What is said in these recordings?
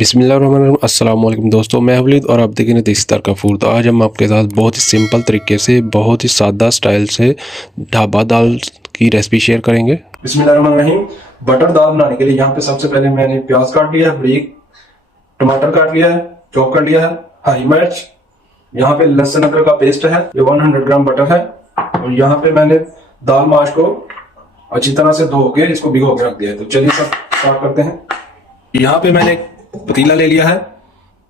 बिस्मिल्लाहिर्रहमानिर्रहीम। अस्सलाम वालेकुम दोस्तों, मैं वलीद और आप देख रहे हैं देसी स्टार का फूड। तो आज हम आपके साथ बहुत ही सिंपल तरीके से, बहुत ही सादा स्टाइल से ढाबा दाल की रेसिपी शेयर करेंगे। बिस्मिल्लाहिर्रहमानिर्रहीम। बटर दाल बनाने के लिए यहाँ पे सबसे पहले मैंने प्याज काट लिया है, बारीक टमाटर काट लिया है, चॉप कर लिया है, हरी मिर्च, यहाँ पे लहसुन अदरक का पेस्ट है, ये 100 ग्राम बटर है, और यहाँ पे मैंने दाल माश को अच्छी तरह से धो के इसको भिगो के रख दिया है। तो चलिए सब स्टार्ट करते हैं। यहाँ पे मैंने एक पतीला ले लिया है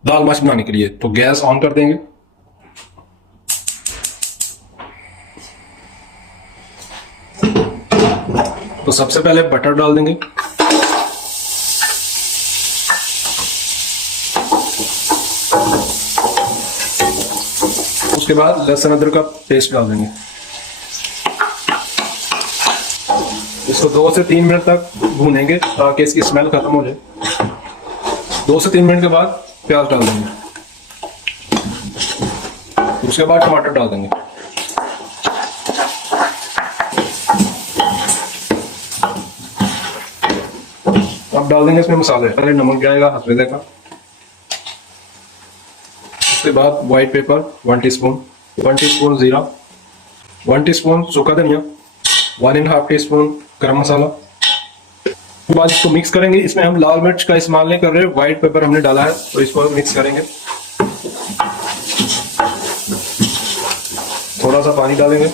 दाल माश बनाने के लिए, तो गैस ऑन कर देंगे। तो सबसे पहले बटर डाल देंगे, उसके बाद लहसुन अदरक का पेस्ट डाल देंगे। इसको 2 से 3 मिनट तक भूनेंगे ताकि इसकी स्मेल खत्म हो जाए। 2 से 3 मिनट के बाद प्याज डाल देंगे, उसके बाद टमाटर डाल देंगे। अब डाल देंगे इसमें मसाले, पहले नमक जाएगा हल्दी का, उसके बाद व्हाइट पेपर 1 टीस्पून, 1 टीस्पून जीरा, 1 टीस्पून सूखा धनिया, 1.5 टीस्पून गरम मसाला। उसके बाद इसको मिक्स करेंगे। इसमें हम लाल मिर्च का इस्तेमाल नहीं कर रहे, व्हाइट पेपर हमने डाला है, तो इसको मिक्स करेंगे। थोड़ा सा पानी डालेंगे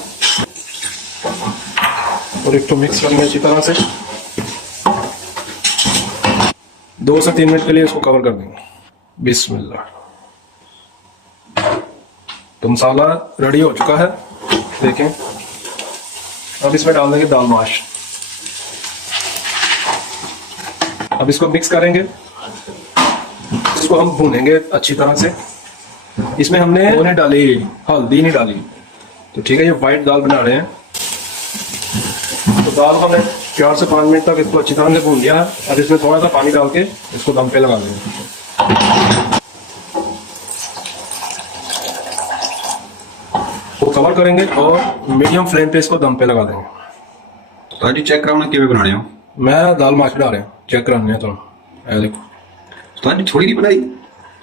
और इसको मिक्स करेंगे अच्छी तरह से। 2 से 3 मिनट के लिए इसको कवर कर देंगे। बिस्मिल्लाह। तो मसाला रेडी हो चुका है, देखें। अब इसमें डाल देंगे दाल माश। अब इसको मिक्स करेंगे, इसको हम भूनेंगे अच्छी तरह से। इसमें हमने वो नहीं डाली, हल्दी नहीं डाली, तो ठीक है। ये व्हाइट दाल बना रहे हैं, तो दाल हमने 4 से 5 मिनट तक इसको अच्छी तरह से भून लिया है। अब इसमें थोड़ा सा पानी डाल के इसको दम पे लगा देंगे। वो कवर करेंगे और मीडियम फ्लेम पे इसको दम पे लगा देंगे। तो जी चेक कराना किਵੇਂ बनाने हो? मैं दाल माश बना रहे हैं, चेक कराने हैं। तो देखो, तो जी थोड़ी नहीं बनाई?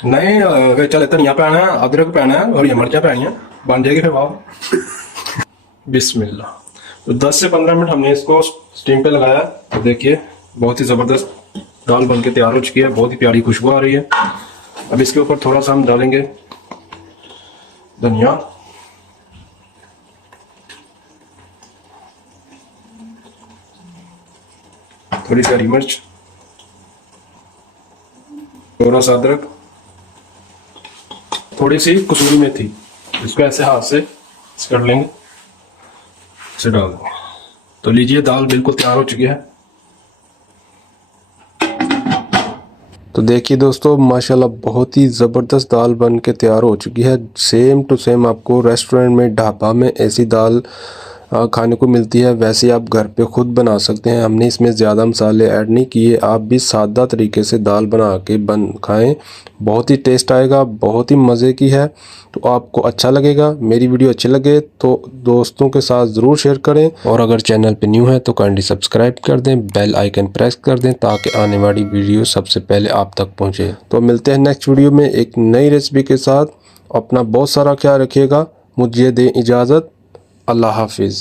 नहीं, चल धनिया पैना है, अदरक पैना है, हरी मिर्चा पैनी है, बन जाएगी फिर वाह। बिस्मिल्लाह। तो 10 से 15 मिनट हमने इसको स्टीम पे लगाया। तो देखिए बहुत ही जबरदस्त दाल बन के तैयार हो चुकी है, बहुत ही प्यारी खुशबू आ रही है। अब इसके ऊपर थोड़ा सा हम डालेंगे धनिया, थोड़ी सी हरी मिर्च, थोड़ा सा अदरक, थोड़ी सी कसूरी मेथी। इसको ऐसे हाथ से कर लेंगे, इसे डाल देंगे। तो लीजिए दाल बिल्कुल तैयार हो चुकी है। तो देखिए दोस्तों, माशाल्लाह बहुत ही ज़बरदस्त दाल बन के तैयार हो चुकी है। सेम टू सेम आपको रेस्टोरेंट में, ढाबा में ऐसी दाल खाने को मिलती है, वैसे आप घर पे खुद बना सकते हैं। हमने इसमें ज़्यादा मसाले ऐड नहीं किए। आप भी सादा तरीके से दाल बना के खाएं, बहुत ही टेस्ट आएगा, बहुत ही मज़े की है। तो आपको अच्छा लगेगा। मेरी वीडियो अच्छी लगे तो दोस्तों के साथ ज़रूर शेयर करें, और अगर चैनल पे न्यू है तो काइंडली सब्सक्राइब कर दें, बेल आइकन प्रेस कर दें ताकि आने वाली वीडियो सबसे पहले आप तक पहुँचे। तो मिलते हैं नेक्स्ट वीडियो में एक नई रेसिपी के साथ। अपना बहुत सारा ख्याल रखिएगा। मुझे दें इजाज़त। अल्लाह हाफिज़।